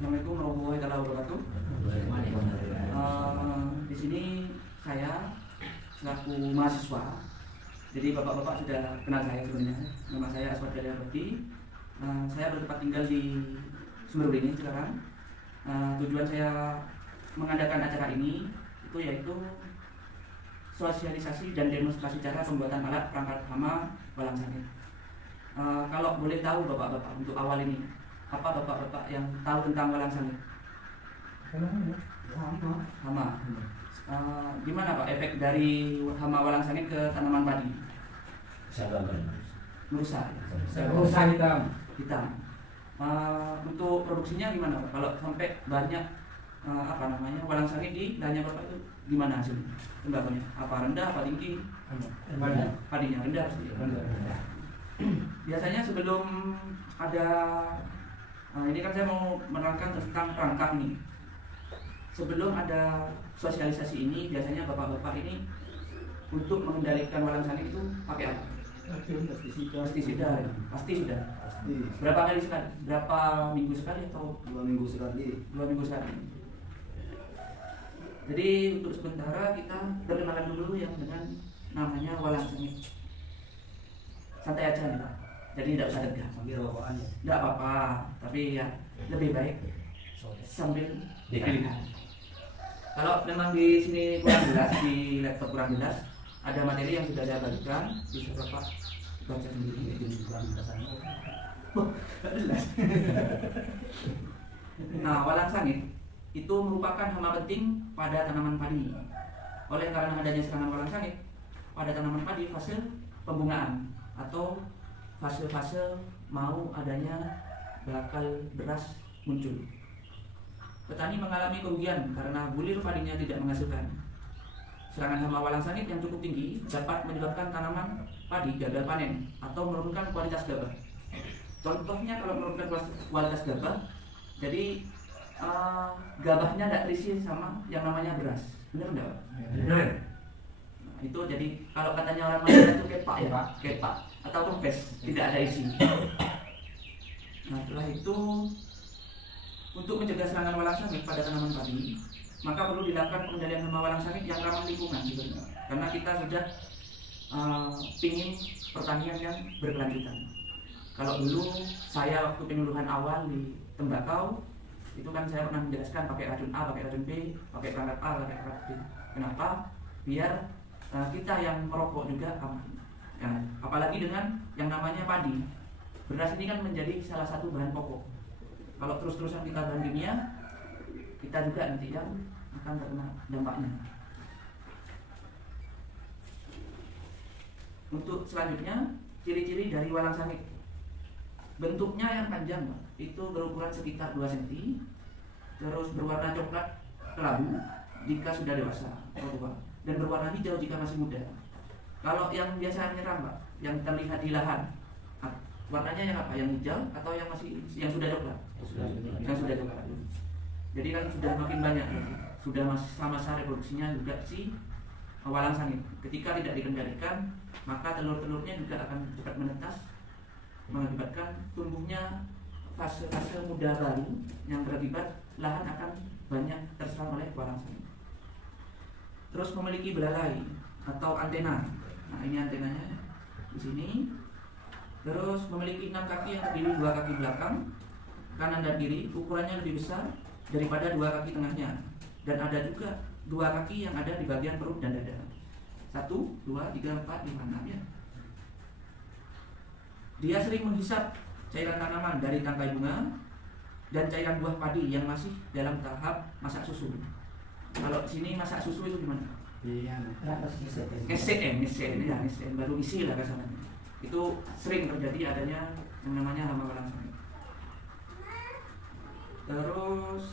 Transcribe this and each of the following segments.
Assalamualaikum warahmatullahi wabarakatuh. Di sini saya selaku mahasiswa. Jadi bapak-bapak sudah kenal saya sebenarnya. Nama saya Aswad Abdi. Saya bertempat tinggal di Sumber ini sekarang. Tujuan saya mengadakan acara ini itu yaitu sosialisasi dan demonstrasi cara pembuatan alat perangkat hama walang sangit. Kalau boleh tahu bapak-bapak untuk awal ini, apa bapak-bapak yang tahu tentang walang sangit? Hama. Gimana Pak efek dari hama walang sangit ke tanaman padi? Merusak. Merusak hitam. Untuk produksinya gimana Pak? Kalau sampai banyak walang sangit di lahannya Bapak itu gimana hasilnya? Tembakannya apa rendah, apa tinggi? Padinya rendah pasti. Biasanya sebelum ada ini kan saya mau menerangkan tentang perangkap nih. Sebelum ada sosialisasi ini, biasanya bapak-bapak ini untuk mengendalikan walang sangit itu pakai apa? Pestisida. Pasti sudah. Berapa kali sekali? Berapa minggu sekali atau 2 minggu sekali? 2 minggu sekali. Jadi untuk sementara kita perkenalan dulu yang dengan namanya walang sangit. Santai aja nih Pak. Jadi tidak usah tegang. Sambil rokokan ya? Tidak apa-apa, tapi ya lebih baik sambil dipilih. Kalau memang di sini kurang jelas, di laptop kurang jelas, ada materi yang sudah saya bagikan, bisa Bapak baca sendiri. Tidak jelas. Nah, walang sangit itu merupakan hama penting pada tanaman padi. Oleh karena adanya serangan walang sangit pada tanaman padi, fase pembungaan atau fase-fase mau adanya bakal beras muncul. Petani mengalami kerugian karena bulir padinya tidak menghasilkan. Serangan hama walang sangit yang cukup tinggi dapat menyebabkan tanaman padi gagal panen atau menurunkan kualitas gabah. Contohnya kalau menurunkan kualitas gabah, jadi gabahnya tidak terisi sama yang namanya beras. Benar enggak Pak? Benar. Nah, itu jadi kalau katanya orang Madura itu kepak ya Pak, kepak atau kempes, tidak ada isi. Nah setelah itu untuk mencegah serangan walang sangit pada tanaman padi, maka perlu dilakukan pengendalian hama walang sangit yang ramah lingkungan sebenarnya. Karena kita sudah ingin pertanian yang berkelanjutan. Kalau dulu saya waktu penyuluhan awal di tembakau, itu kan saya pernah menjelaskan pakai racun A, pakai racun B, pakai perangkat A, pakai perangkat B. Kenapa? Biar kita yang merokok juga aman. Ya, apalagi dengan yang namanya padi. Beras ini kan menjadi salah satu bahan pokok. Kalau terus-terusan kita bahan kimia, kita juga nanti yang akan terkena dampaknya. Untuk selanjutnya, ciri-ciri dari walang sangit. Bentuknya yang panjang, itu berukuran sekitar 2 cm, terus berwarna coklat kelabu jika sudah dewasa, dan berwarna hijau jika masih muda. Kalau yang biasa menyerang Pak, yang terlihat di lahan, warnanya yang apa? Yang hijau atau yang sudah coklat? Yang sudah coklat. Jadi kan sudah makin banyak, sudah masa reproduksinya juga si walang sangit. Ketika tidak dikendalikan, maka telur-telurnya juga akan cepat menetas, mengakibatkan tumbuhnya fase-fase muda baru yang berakibat lahan akan banyak terserang oleh walang sangit. Terus memiliki belalai atau antena. Nah ini antenanya di sini. Terus memiliki 6 kaki yang terdiri 2 kaki belakang, kanan dan kiri, ukurannya lebih besar daripada 2 kaki tengahnya. Dan ada juga 2 kaki yang ada di bagian perut dan dada. 1, 2, 3, 4, 5, 6 ya. Dia sering menghisap cairan tanaman dari tangkai bunga dan cairan buah padi yang masih dalam tahap masak susu. Kalau di sini masak susu itu gimana? Ngesek baru isi lah kasarnya. Itu sering terjadi adanya yang namanya hama walang sangit. Terus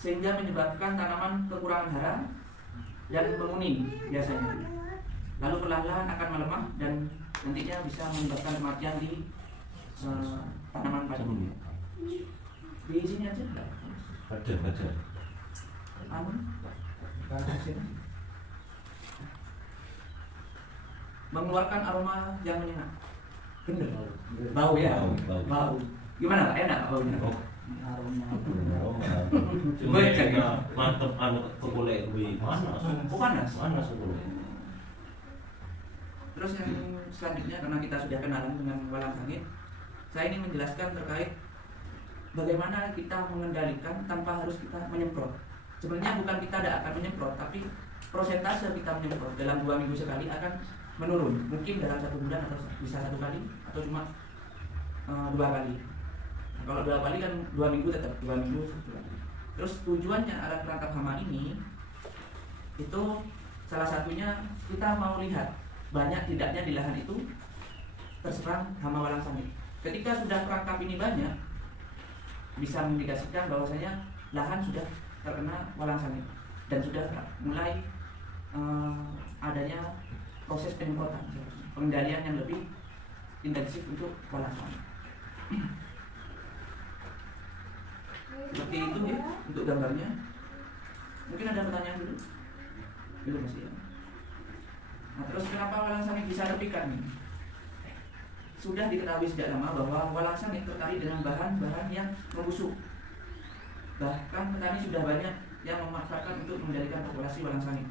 sehingga menyebabkan tanaman kekurangan hara dan menguning biasanya. Lalu perlahan-lahan akan melemah dan nantinya bisa menyebabkan kematian di tanaman padi. Di sini aja enggak? Baca. Mengeluarkan aroma yang menyengat. Bener. Bau ya? Bau. Gimana Pak? Enak baunya? Cuma mantep anu keboleh lebih mana? Oh, panas. Mana seboleh? Terus yang selanjutnya, karena kita sudah kenalan dengan walang sangit, saya ingin menjelaskan terkait bagaimana kita mengendalikan tanpa harus kita menyemprot. Sebenarnya bukan kita tidak akan menyemprot, tapi prosentase kita menyemprot dalam 2 minggu sekali akan menurun. Mungkin dalam 1 bulan atau bisa 1 kali atau cuma 2 kali. Nah, kalau 2 kali kan 2 minggu tetap 2 minggu 1 kali. Terus tujuannya alat penangkap hama ini itu salah satunya kita mau lihat banyak tidaknya di lahan itu terserang hama walang sangit. Ketika sudah perangkap ini banyak, bisa mengindikasikan bahwasanya lahan sudah terkena walang sangit dan sudah mulai adanya proses penyemprotan, pengendalian yang lebih intensif untuk walang sangit. Seperti itu ya untuk gambarnya. Mungkin ada pertanyaan dulu? Belum masih ya. Nah, terus kenapa walang sangit bisa terpikat nih? Sudah diketahui sejak lama bahwa walang sangit terkait dengan bahan-bahan yang membusuk. Bahkan petani sudah banyak yang memanfaatkan untuk mengendalikan populasi walang sangit.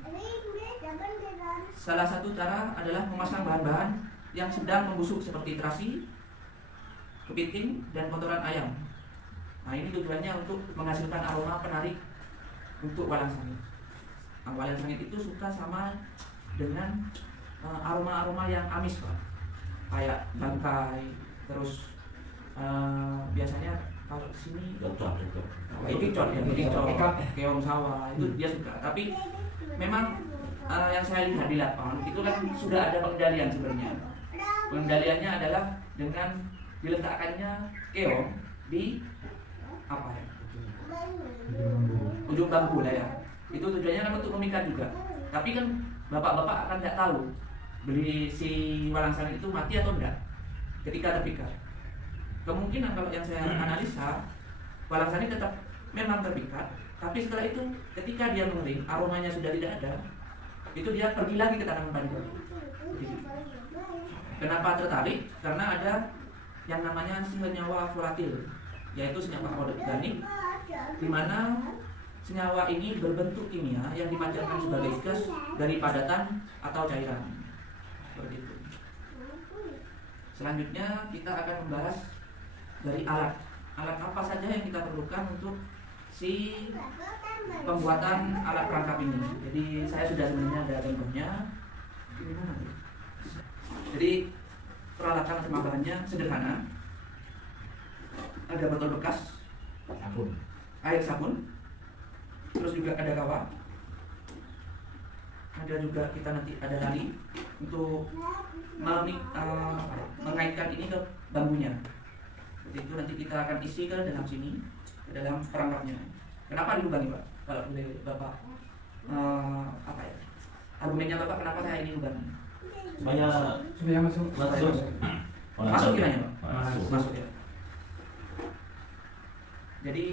Salah satu cara adalah memasang bahan-bahan yang sedang membusuk seperti terasi, kepiting, dan kotoran ayam. Nah, ini tujuannya untuk menghasilkan aroma penarik untuk walang sangit. Nah, walang sangit itu suka sama dengan aroma-aroma yang amis, Pak. Kayak bangkai, terus biasanya kalau sini bekicot ya, keong sawah itu dia suka. Tapi memang yang saya lihat di lapangan itu kan sudah ada pengendalian sebenarnya. Pengendaliannya adalah dengan diletakkannya keong di apa ya? Ujung bambu lah ya. Itu tujuannya kan untuk memikat juga. Tapi kan bapak-bapak akan tidak tahu beli si walang sangit itu mati atau enggak ketika terpikat. Kemungkinan kalau yang saya analisa, walang sangit tetap memang terpikat, tapi setelah itu ketika dia mengering, aromanya sudah tidak ada, itu dia pergi lagi ke tanaman padi. Kenapa tertarik? Karena ada yang namanya senyawa volatil, yaitu senyawa organik, di mana senyawa ini berbentuk kimia yang dipancarkan sebagai gas dari padatan atau cairan. Seperti itu. Selanjutnya kita akan membahas dari alat. Alat apa saja yang kita perlukan untuk si pembuatan alat perangkap ini. Jadi saya sudah sebenarnya ada contohnya. Jadi peralatan sama bahannya sederhana. Ada botol bekas, air sabun, terus juga ada kawat. Ada juga kita nanti ada tali untuk mengaitkan ini ke bambunya. Jadi itu nanti kita akan isi ke dalam sini, ke dalam perangkapnya. Kenapa dilubangi, Pak? Kalau boleh Bapak apa ya? Argumennya Bapak kenapa saya ini lubangi? Supaya masuk. Masuk kiranya, Pak? Masuk ya. Jadi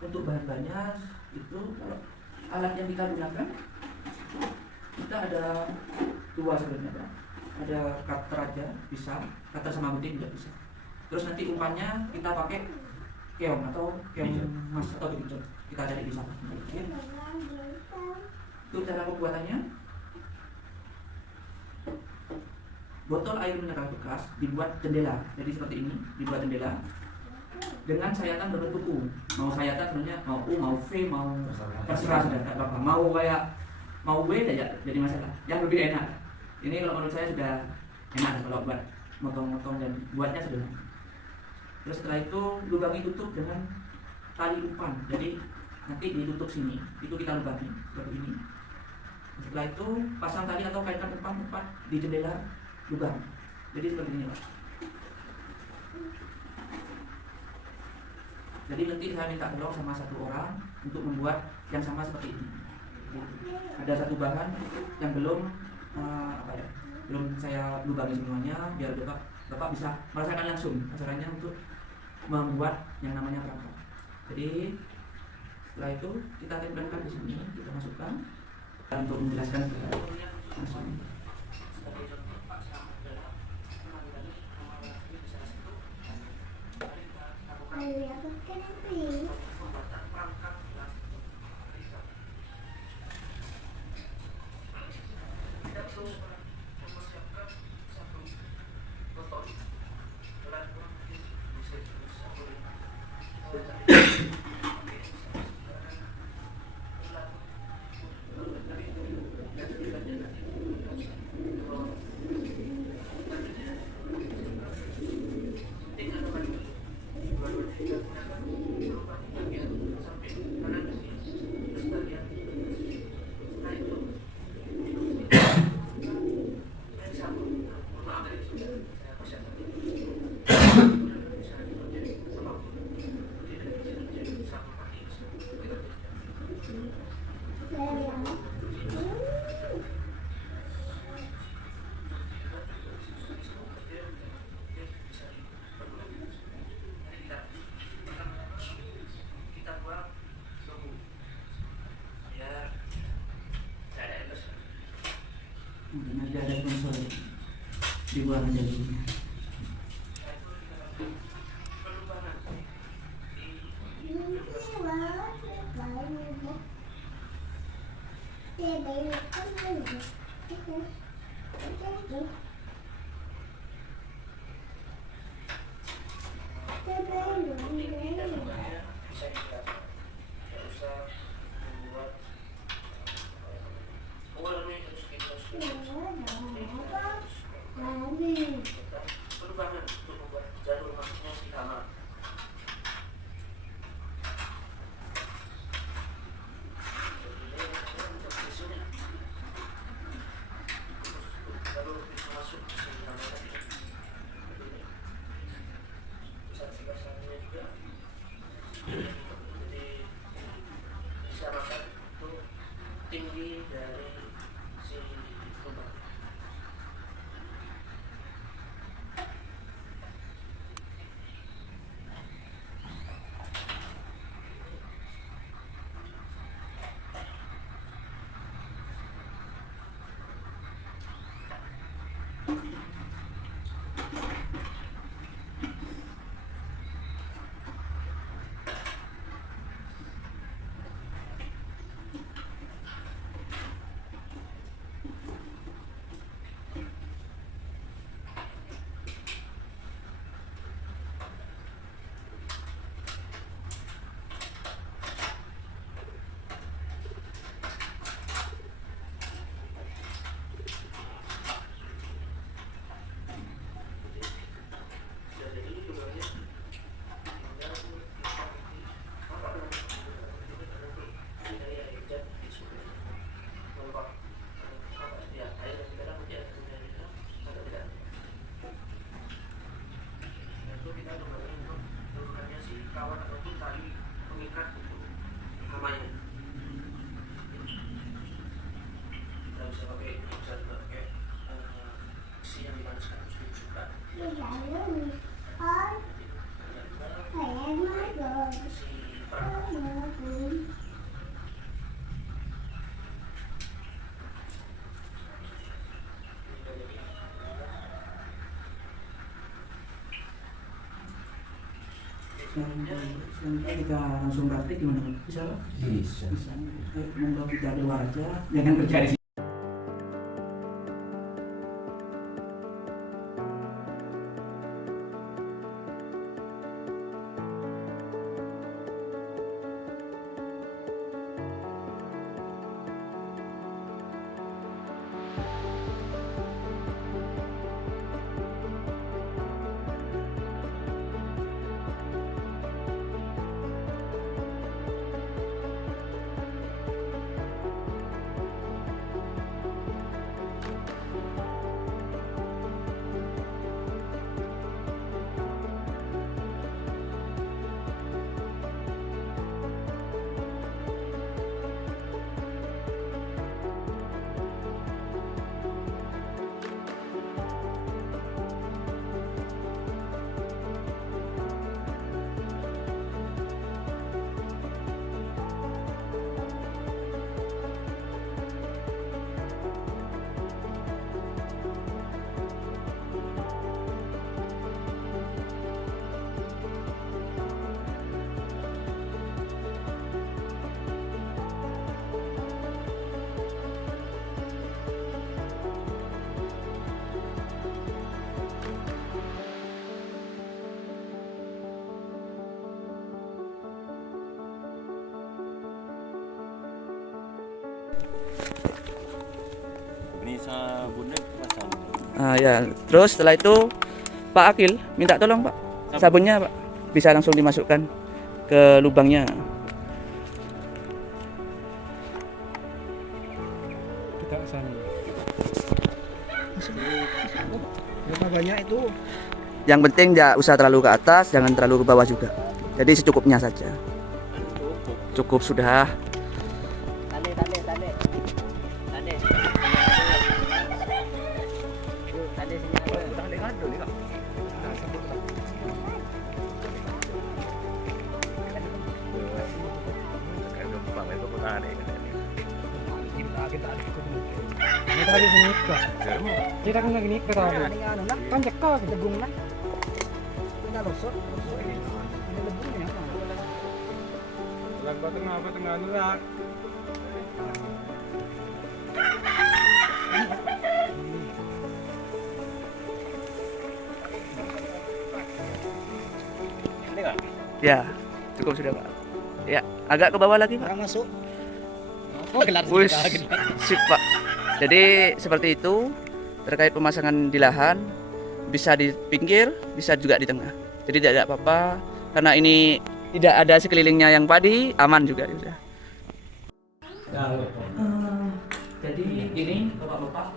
untuk bahan-bahannya itu kalau alat yang kita gunakan kita ada 2 sebenarnya, Pak. Ada cutter aja bisa, cutter sama gunting juga bisa. Terus nanti umpannya kita pakai keong atau keong mas atau bekicot. Kita cari di sana. Oke. Itu cara pembuatannya. Botol air mineral bekas dibuat jendela. Jadi seperti ini, dibuat jendela dengan sayatan berbentuk U. Mau sayatan sebenarnya mau U, mau V, mau terserah sudah tidak apa-apa. Mau W aja jadi masalah. Yang lebih enak. Ini kalau menurut saya sudah enak kalau buat motong-motong dan buatnya sederhana. Terus setelah itu lubangi tutup dengan tali umpan. Jadi nanti ditutup sini, itu kita lubangi seperti ini. Setelah itu pasang tali atau kaitkan umpan di jendela lubang. Jadi seperti ini, Pak. Jadi nanti saya minta tolong sama 1 orang untuk membuat yang sama seperti ini. Ada 1 bahan yang belum belum saya lubangi semuanya, biar Bapak bisa merasakan langsung caranya untuk membuat yang namanya perangkap. Jadi setelah itu kita tempelkan di sini, kita masukkan untuk menjelaskan langsung. Mungkin aja ada sponsor di luar jadinya. Tinggi dari si lubang. Selanjutnya kita langsung praktik gimana Pak? Bisa Pak? Bisa. Bisa. Monggo kita keluar aja, jangan kerja di sini. Sabunnya pasang. Ya, terus setelah itu Pak Akil minta tolong Pak, sabunnya Pak bisa langsung dimasukkan ke lubangnya. Kita sana. Berapa banyak itu? Yang penting jangan usah terlalu ke atas, jangan terlalu ke bawah juga. Jadi secukupnya saja. Cukup sudah. Tali. Tali sini ada. Tali kado ni Kak. Ini tadi sini Kak. Kita kan lagi nikah tadi. Kan cekak kita gung lah. Kita losot. Ini lebihnya apa? Tengah ni lah. Ya, cukup sudah Pak. Ya, agak ke bawah lagi Pak. Orang masuk. Oh, gelar Wih, sip Pak. Jadi seperti itu terkait pemasangan di lahan, bisa di pinggir, bisa juga di tengah. Jadi tidak ada apa-apa karena ini tidak ada sekelilingnya yang padi, aman juga sudah. Jadi ini Bapak-bapak,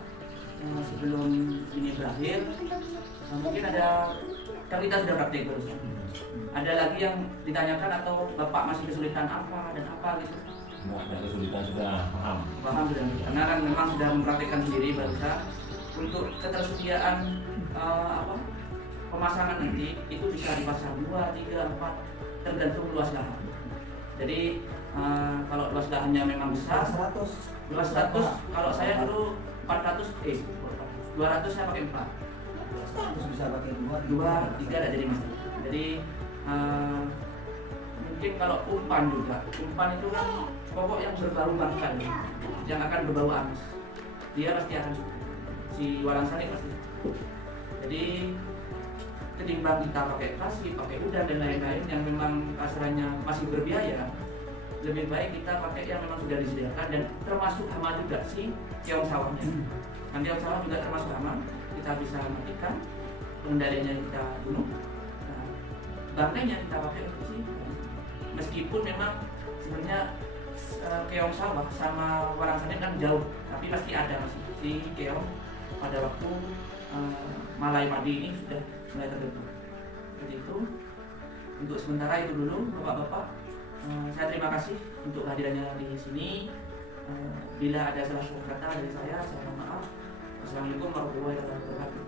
sebelum ini berakhir, mungkin ada, kan kita sudah praktik terus. Ada lagi yang ditanyakan atau Bapak masih kesulitan apa dan apa gitu? Nggak ada kesulitan, sudah paham. Paham sudah, karena kan memang sudah mempraktikkan sendiri barusan. Untuk ketersediaan pemasangan nanti itu bisa dipasang 2, 3, 4 tergantung luas lahan. Jadi kalau luas lahannya memang besar, 200, kalau saya dulu 200 saya pakai 4. 200 bisa pakai 2, 3 tidak jadi masalah. Jadi mungkin kalau umpan juga, umpan itu kan pokok yang berbau bangkai, yang akan berbau amis, dia pasti akan suka. Si walang sangit pasti. Jadi ketimbang kita pakai kasih, pakai udang dan lain-lain yang memang kasarannya masih berbiaya, lebih baik kita pakai yang memang sudah disediakan dan termasuk hama juga si keong sawahnya. Nanti keong sawah juga termasuk hama, kita bisa matikan, pengendaliannya kita bunuh, bangkainya kita pakai untuk si. Meskipun memang sebenarnya keong sawah sama walang sangit kan jauh, tapi pasti ada masih si keong pada waktu malai padi ini sudah mulai terbentuk. Jadi itu untuk sementara itu dulu Bapak-bapak. Saya terima kasih untuk kehadirannya di sini. Bila ada salah kata dari saya mohon maaf. Wassalamualaikum warahmatullahi wabarakatuh.